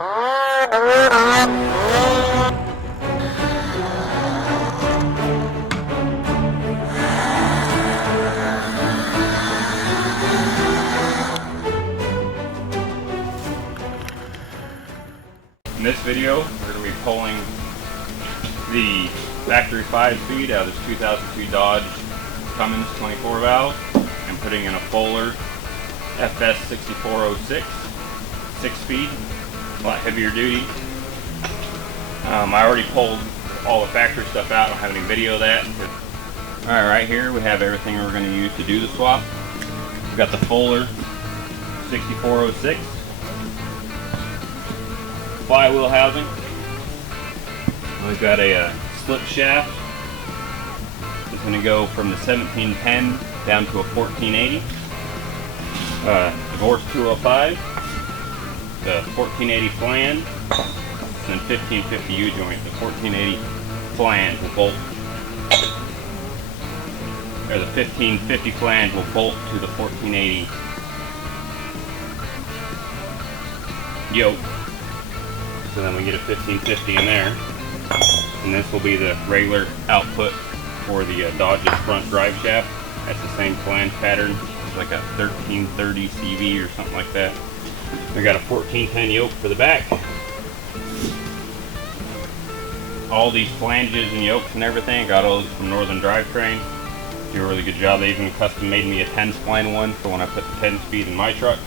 In this video, we're going to be pulling the factory 5-speed out of this 2002 Dodge Cummins 24 valve and putting in a Fuller FS6406 6-speed, a lot heavier duty. I already pulled all the factory stuff out. I don't have any video of that. Alright, right here we have everything we're going to use to do the swap. We've got the Fuller 6406 flywheel housing. We've got a slip shaft. It's going to go from the 1710 down to a 1480. Divorce 205. The 1480 flange, and then 1550 U-joint. The 1480 flange will bolt, or the 1550 flange will bolt to the 1480 yoke. So then we get a 1550 in there, and this will be the regular output for the Dodge's front drive shaft. That's the same flange pattern. It's like a 1330 CV or something like that. We got a 1410 yoke for the back. All these flanges and yokes and everything, got all those from Northern Drivetrain. Do a really good job. They even custom made me a 10 spline one for when I put the 10 speed in my truck,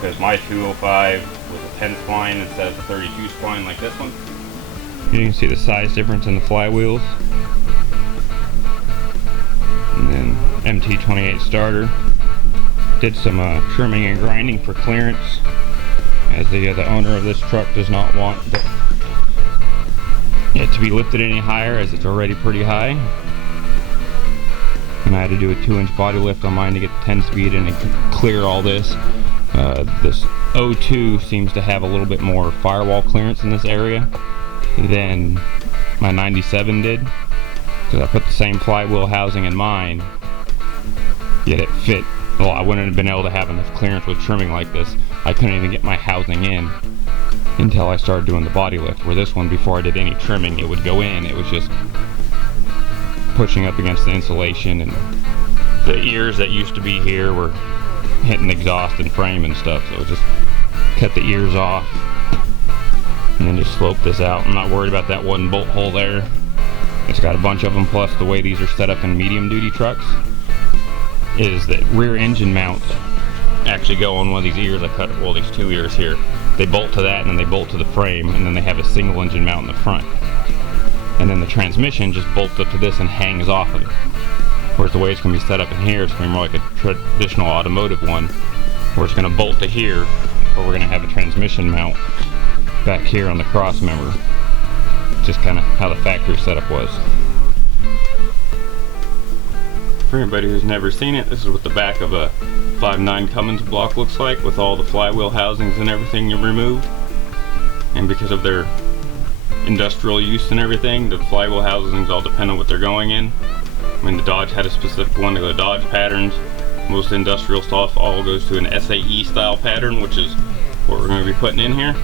because my 205 was a 10 spline instead of a 32 spline like this one. You can see the size difference in the flywheels. And then MT28 starter. Did some trimming and grinding for clearance, as the owner of this truck does not want it to be lifted any higher, as it's already pretty high. And I had to do a 2-inch body lift on mine to get the 10 speed and clear all this. This 02 seems to have a little bit more firewall clearance in this area than my 97 did, because I put the same flywheel housing in mine, yet it fit. Well, I wouldn't have been able to have enough clearance with trimming like this. I couldn't even get my housing in until I started doing the body lift, where this one, before I did any trimming, it would go in. It was just pushing up against the insulation, and the ears that used to be here were hitting exhaust and frame and stuff, so it just cut the ears off and then just slope this out. I'm not worried about that one bolt hole there. It's got a bunch of them, plus the way these are set up in medium duty trucks is that rear engine mounts actually go on one of these ears. I cut, well, these 2 ears here. They bolt to that, and then they bolt to the frame, and then they have a single engine mount in the front. And then the transmission just bolts up to this and hangs off of it. Whereas the way it's going to be set up in here, it's going to be more like a traditional automotive one, where it's going to bolt to here, where we're going to have a transmission mount back here on the cross member. Just kind of how the factory setup was. For anybody who's never seen it, this is what the back of a 5.9 Cummins block looks like, with all the flywheel housings and everything you remove. And because of their industrial use and everything, the flywheel housings all depend on what they're going in. I mean, the Dodge had a specific one to the Dodge patterns. Most industrial stuff all goes to an SAE style pattern, which is what we're going to be putting in here.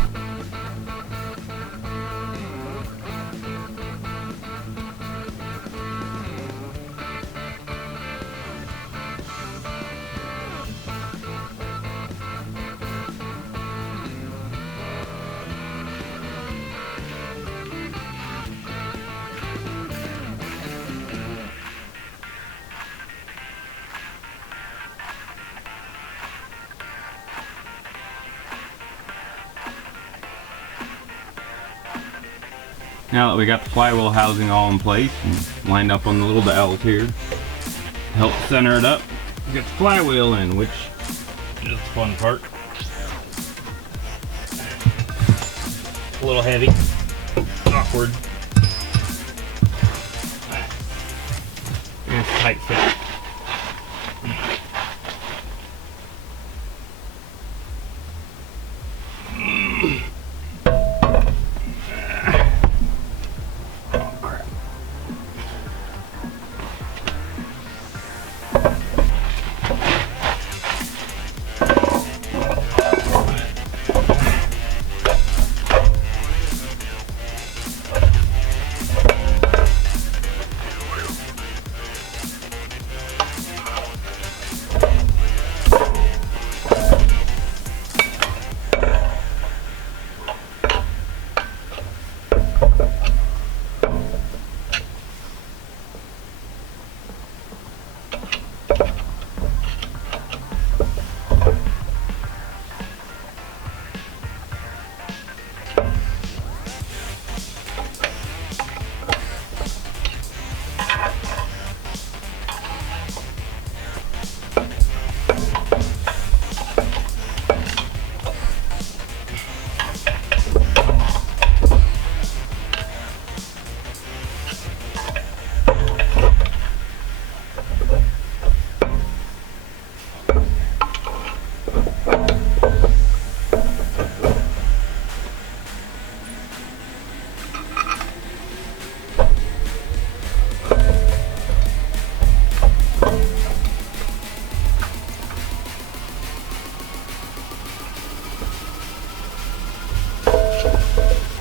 Now that we got the flywheel housing all in place and lined up on the little dowels here, to help center it up, we get the flywheel in, which is the fun part. A little heavy, awkward, and it's a tight fit.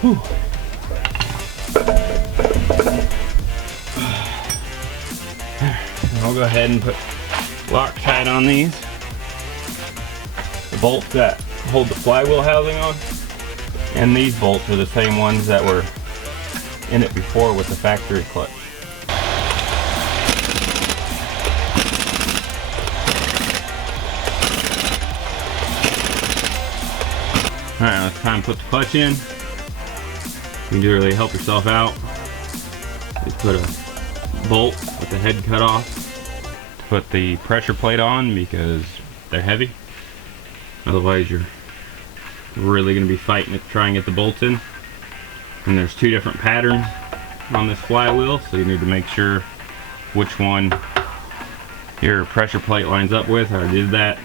Whew. I'll go ahead and put Loctite on these. The bolts that hold the flywheel housing on, and these bolts are the same ones that were in it before with the factory clutch. Alright, now it's time to put the clutch in. You can really help yourself out. Just put a bolt with the head cut off to put the pressure plate on because they're heavy. Otherwise you're really going to be fighting to try and get the bolts in. And there's two different patterns on this flywheel, so you need to make sure which one your pressure plate lines up with. I did that.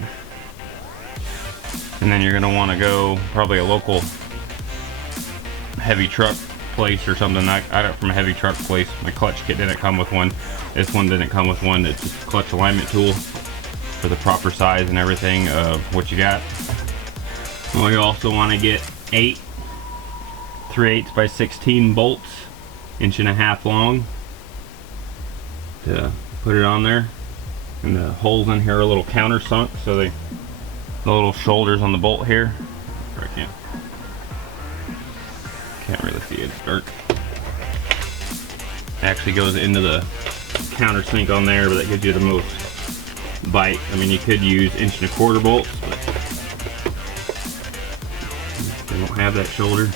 And then you're going to want to go probably a local heavy truck place or something. I got it from a heavy truck place. My clutch kit didn't come with one. This one didn't come with one. It's just a clutch alignment tool for the proper size and everything of what you got. Well, you also want to get 8 3/8 by 16 bolts, 1.5 long, to put it on there. And the holes in here are a little countersunk, so the little shoulders on the bolt here. I can't really see it, it's dark. It actually goes into the countersink on there, but that gives you the most bite. I mean, you could use 1.25 bolts, but they don't have that shoulder.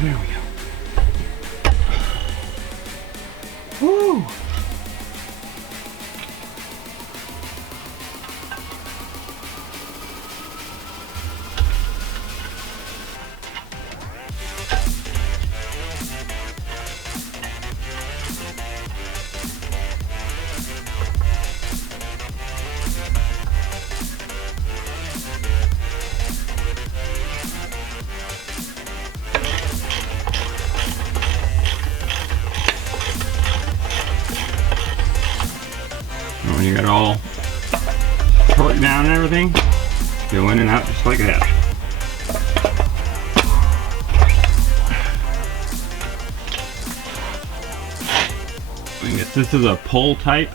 There we go. Woo! When you got it all torqued down and everything, go in and out just like that. I guess this is a pull type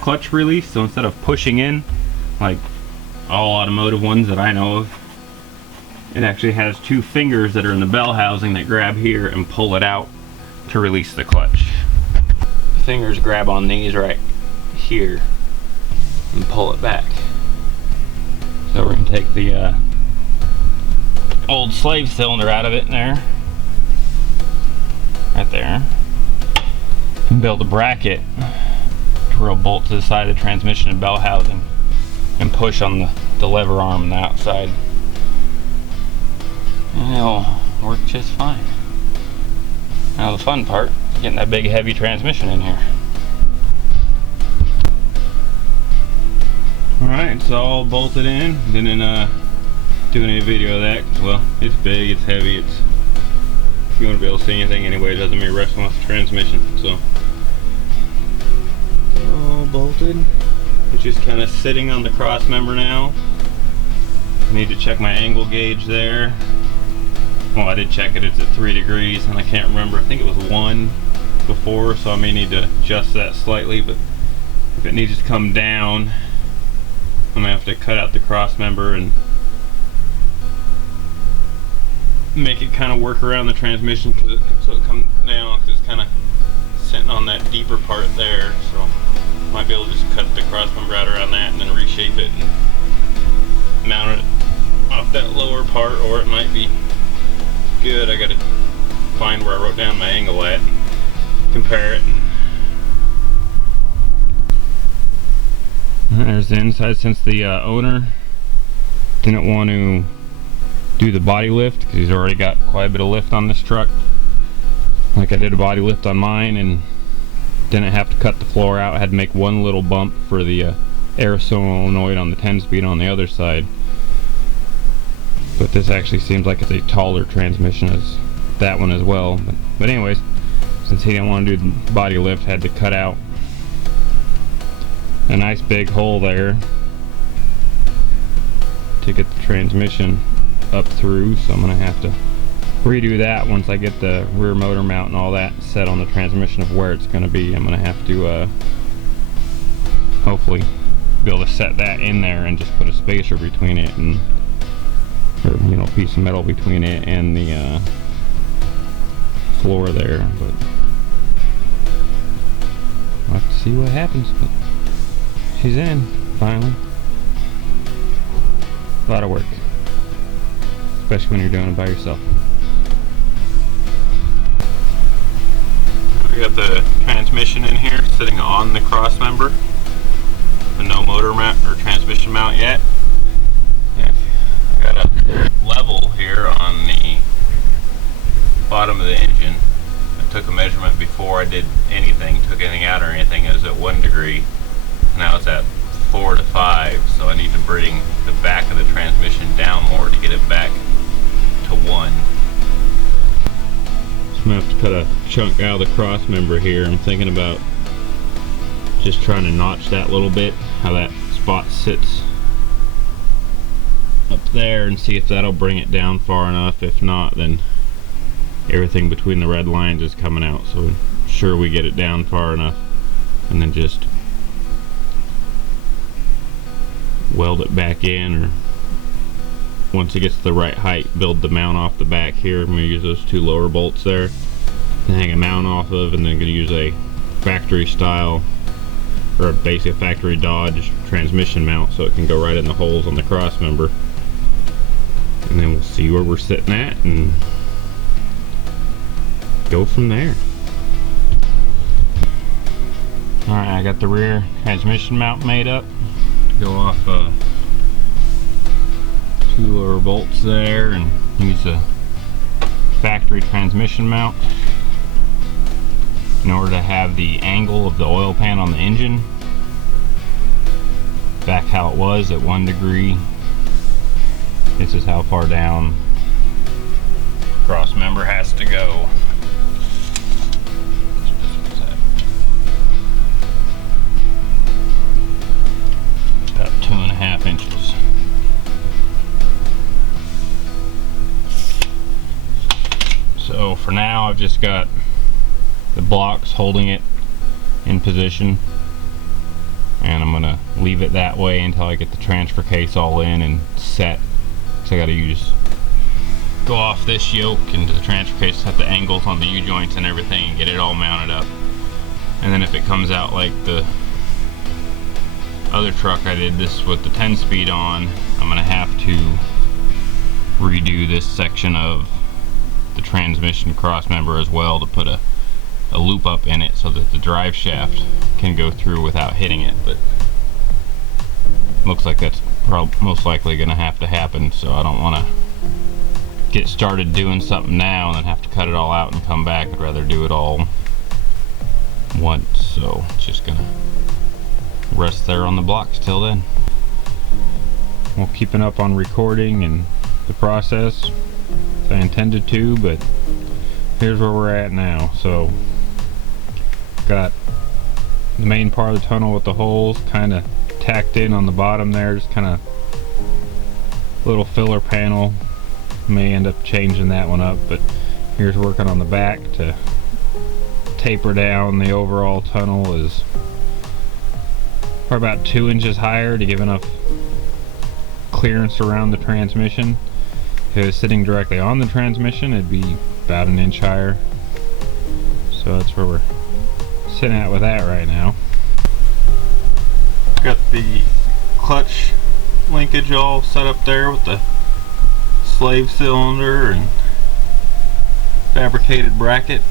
clutch release, so instead of pushing in like all automotive ones that I know of, it actually has 2 fingers that are in the bell housing that grab here and pull it out to release the clutch. The fingers grab on these right here and pull it back. So we're going to take the old slave cylinder out of it there, right there, and build a bracket to where it'll bolt to the side of the transmission and bell housing and push on the lever arm on the outside. And it'll work just fine. Now the fun part, getting that big heavy transmission in here. Alright, it's all bolted in. Didn't do any video of that because, well, it's big, it's heavy, it's, you won't be able to see anything anyway. It doesn't mean wrestling with the transmission. So all bolted. It's just kind of sitting on the cross member now. I need to check my angle gauge there. Well, I did check it, it's at 3 degrees, and I can't remember, I think it was 1 before, so I may need to adjust that slightly, but if it needs to come down, I'm gonna have to cut out the cross member and make it kind of work around the transmission so it comes down, because it's kind of sitting on that deeper part there, so might be able to just cut the cross member out around that and then reshape it and mount it off that lower part, or it might be good. I gotta find where I wrote down my angle at, compare it. There's the inside. Since the owner didn't want to do the body lift because he's already got quite a bit of lift on this truck, like I did a body lift on mine and didn't have to cut the floor out. I had to make one little bump for the air solenoid on the 10-speed on the other side, but this actually seems like it's a taller transmission as that one as well. But anyways, since he didn't want to do the body lift, had to cut out a nice big hole there to get the transmission up through, so I'm gonna have to redo that once I get the rear motor mount and all that set on the transmission of where it's gonna be. I'm gonna have to hopefully be able to set that in there and just put a spacer between it, and or you know, piece of metal between it and the floor there. But I'll have to see what happens. But she's in finally. A lot of work, especially when you're doing it by yourself. We got the transmission in here sitting on the cross member, and no motor mount or transmission mount yet. I got a level here on the bottom of the engine. I took a measurement before I did anything, took anything out or anything. It was at 1 degree. Now it's at 4 to 5, so I need to bring the back of the transmission down more to get it back to 1. So I'm gonna have to cut a chunk out of the cross member here. I'm thinking about just trying to notch that a little bit, how that spot sits up there, and see if that'll bring it down far enough. If not, then everything between the red lines is coming out, so we're sure we get it down far enough, and then just weld it back in, or once it gets to the right height, build the mount off the back here. I'm going to use those 2 lower bolts there to hang a mount off of, and then going to use a factory style, or basically a factory Dodge transmission mount, so it can go right in the holes on the cross member. And then we'll see where we're sitting at and go from there. Alright, I got the rear transmission mount made up. Go off 2 lower bolts there and use a factory transmission mount in order to have the angle of the oil pan on the engine back how it was at 1 degree. This is how far down cross member has to go. About 2.5 inches. So for now I've just got the blocks holding it in position, and I'm gonna leave it that way until I get the transfer case all in and set. So I gotta go off this yoke into the transfer case, set the angles on the U-joints and everything, and get it all mounted up. And then if it comes out like the other truck I did this with the 10-speed on, I'm gonna have to redo this section of the transmission cross member as well, to put a loop up in it so that the drive shaft can go through without hitting it. But looks like that's most likely gonna have to happen, so I don't want to get started doing something now and then have to cut it all out and come back. I'd rather do it all once, so it's just gonna rest there on the blocks till then. We'll keep it up on recording and the process as I intended to, but here's where we're at now. So got the main part of the tunnel with the holes kind of tacked in on the bottom there, just kind of little filler panel. May end up changing that one up, but here's working on the back to taper down. The overall tunnel is probably about 2 inches higher to give enough clearance around the transmission. If it was sitting directly on the transmission, it'd be about 1 inch higher. So that's where we're sitting out with that right now. Got the clutch linkage all set up there with the slave cylinder and fabricated bracket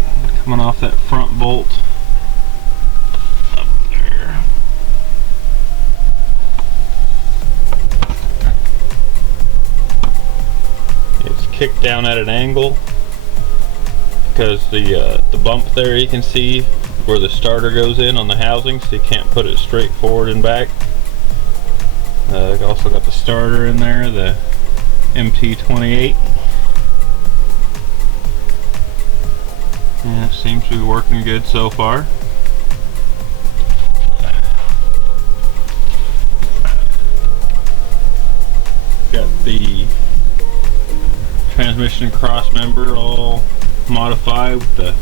coming off that front bolt up there. It's kicked down at an angle because the bump there, you can see where the starter goes in on the housing, so you can't put it straight forward and back. Also got the starter in there, the MT28. Yeah, seems to be working good so far. Got the transmission cross member all modified with the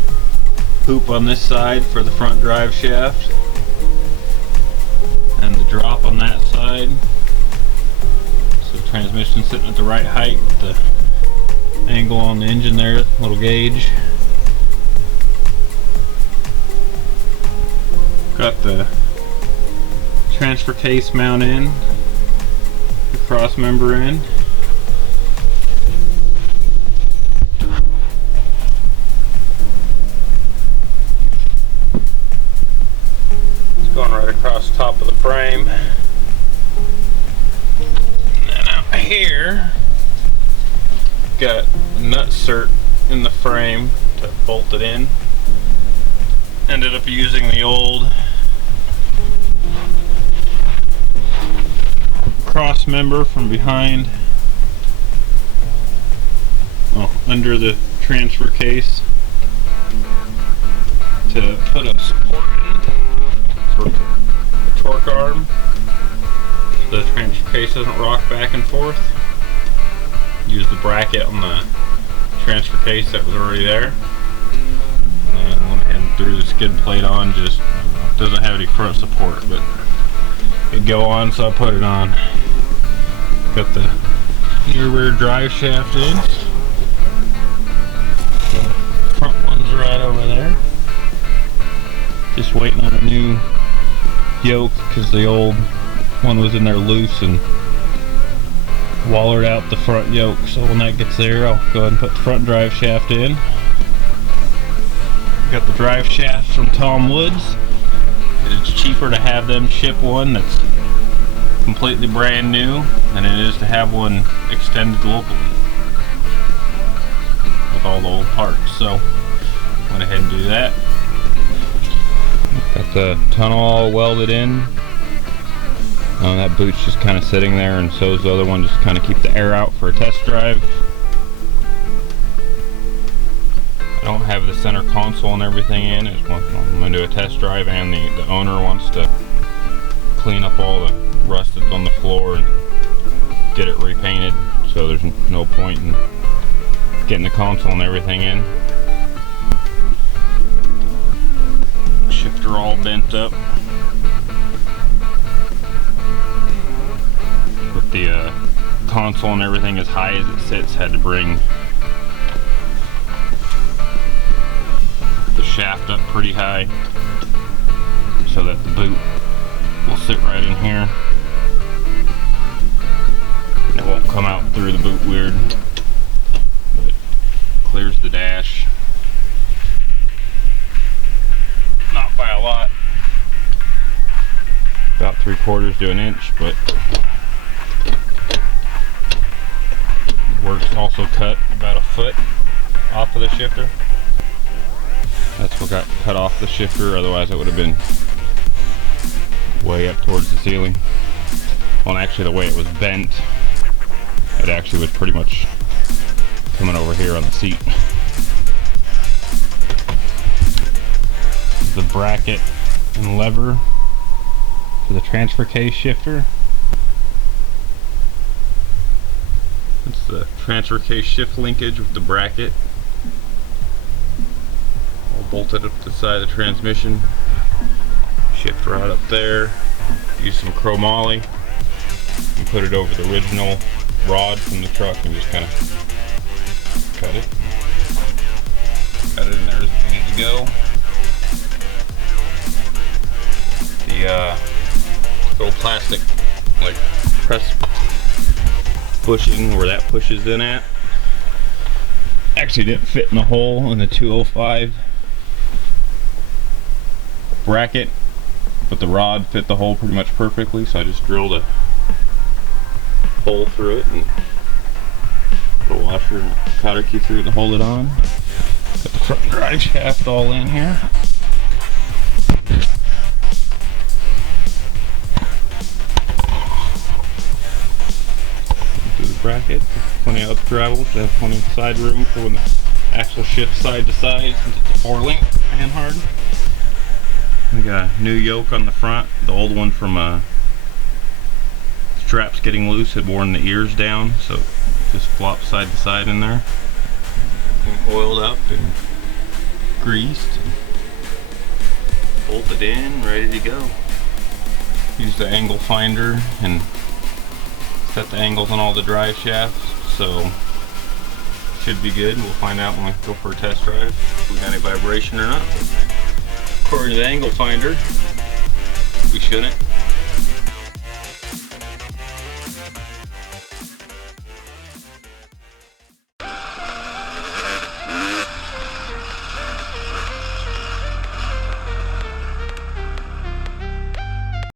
hoop on this side for the front drive shaft and the drop on that side. So the transmission sitting at the right height with the angle on the engine there, little gauge. Got the transfer case mount in, the cross member in. It's going right across the top of the frame. And then out here, got a nut cert in the frame to bolt it in. Ended up using the old cross member from behind, under the transfer case to put a support in for the torque arm so the transfer case doesn't rock back and forth. Use the bracket on the transfer case that was already there. And went ahead and threw the skid plate on. Just doesn't have any front support, but it'd go on, so I put it on. Got the rear drive shaft in. The front one's right over there. Just waiting on a new yoke because the old one was in there loose and wallered out the front yoke. So when that gets there, I'll go ahead and put the front drive shaft in. Got the drive shaft from Tom Woods. It's cheaper to have them ship one that's completely brand new than it is to have one extended locally with all the old parts. So went ahead and do that. Got the tunnel all welded in. That boot's just kind of sitting there, and so is the other one, just kind of keep the air out for a test drive. I don't have the center console and everything in. I'm going to do a test drive, and the owner wants to clean up all the rust that's on the floor and get it repainted, so there's no point in getting the console and everything in. Shifter all bent up. With the console and everything as high as it sits, had to bring the shaft up pretty high so that the boot will sit right in here. It won't come out through the boot weird, but it clears the dash. Not by a lot, about 3/4 to an inch, but works. Also cut about a foot off of the shifter. That's what got cut off the shifter, otherwise it would have been way up towards the ceiling. Well, and actually the way it was bent, it actually was pretty much coming over here on the seat. The bracket and lever for the transfer case shifter. It's the transfer case shift linkage with the bracket all bolted up to the side of the transmission. Shift rod up there. Use some chromoly and put it over the original rod from the truck and just kind of cut it. Cut it in there as it needs to go. little plastic like press bushing where that pushes in at. Actually didn't fit in the hole in the 205 bracket, but the rod fit the hole pretty much perfectly, so I just drilled a hole through it and put a washer and a cotter key through it to hold it on. Got the front drive shaft all in here. Through the bracket, plenty of travel, should have plenty of side room for when the axle shifts side to side since it's a 4-link hand hard. We got a new yoke on the front. The old one from straps getting loose had worn the ears down, so it just flops side to side in there. And oiled up and greased and bolted in, ready to go. Use the angle finder and set the angles on all the drive shafts, so should be good. We'll find out when we go for a test drive if we got any vibration or not. According to the angle finder, we shouldn't.